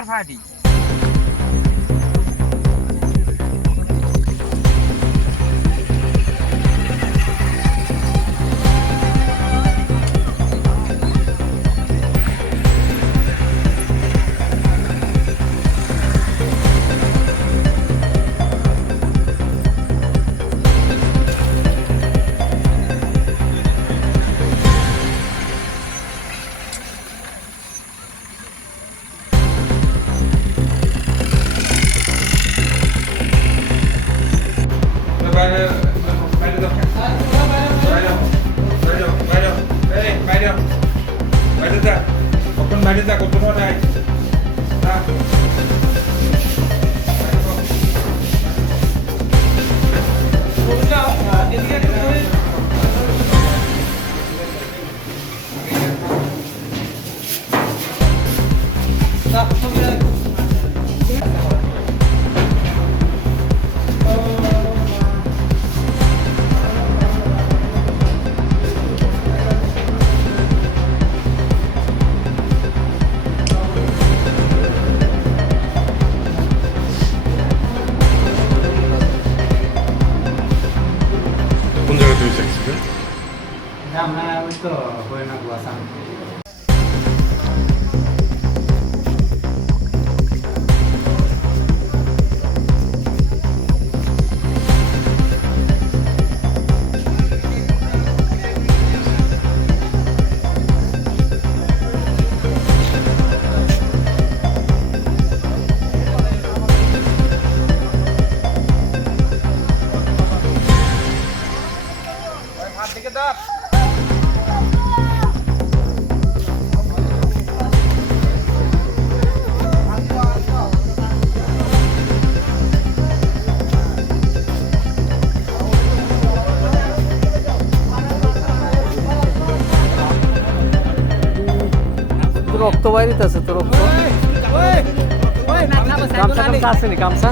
Super ফাটি বাইরে যা কত নাই কোন জায়গায় তুমি অ্যাক্সিডেন্ট? আমরা ওই তো হরিণা কুয়াশা রক্ত বাইরিতে আছে তো রক্ত গামছা টামছা আসেনি গামছা